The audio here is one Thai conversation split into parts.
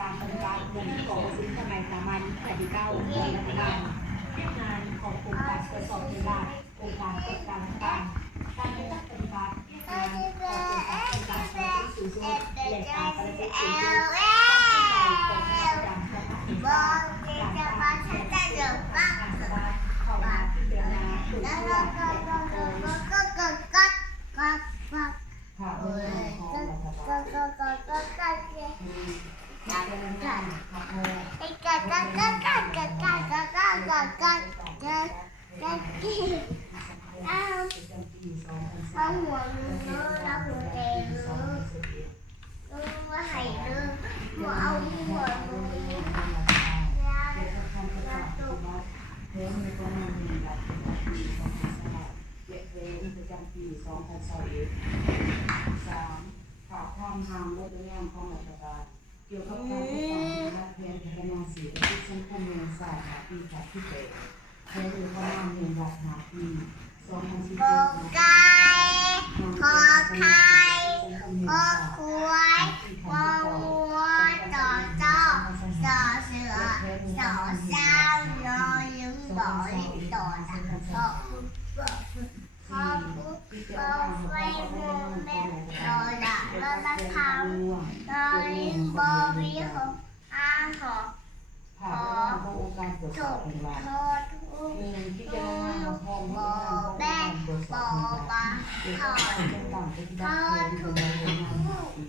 การปฏิบัติเงินที่ก่อสินทำไมสามัญปฏิเก้าของรัฐบาลเรื่องงานขององค์การตรวจสอบเวลาองค์การจัดการต่างการปฏิบัติงานขององค์การองค์การปฏิบัติสูงสุดและการปฏิบัติสูงสุดการของคณะกรรมการการแสดงการสบายเข้ามาพิจารณาถูกต้องและถูกต้องค่ะเออของรัฐบาลพิจารณาค่ะเออเอาหัวมือรับหัวใจว่าให้หัวเอาหัวมือรับตัวเพิ่มในกรณีแบบเด็กเรียนประจำปี2021 3ข่าวความทางลดเรื่องของรัฐบาลเกี่ยวกับการจัดการและแผนพัฒนาเศรษฐกิจสังคมเมืองศาสตร์ปีที่8แผนหรือพลังเมืองรัฐนาปี2017กอไก่ขอไข่ขอควายงองัวต่อจอสอเสือสอเจ้านอยึงบ่อยต่อสังขอขอปุ๊บขอไฟโมเมนต่อละละคำนอยึงบ่มีของอ้างขอผ่านไปแล้วองค์การตรวจสอบเป็นหลักหนึ่งพิจารณาพร้อมให้ทางองค์การตรวจสอบเป็นหลักเกี่ยวกับการจัดการปฏิบัติงานของโรงงานปี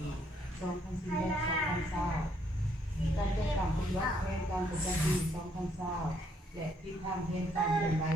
2011-2020การจัดการปฏิบัติแผนการประจำปี2020และทิศทางแผนการเปลี่ยนแปลง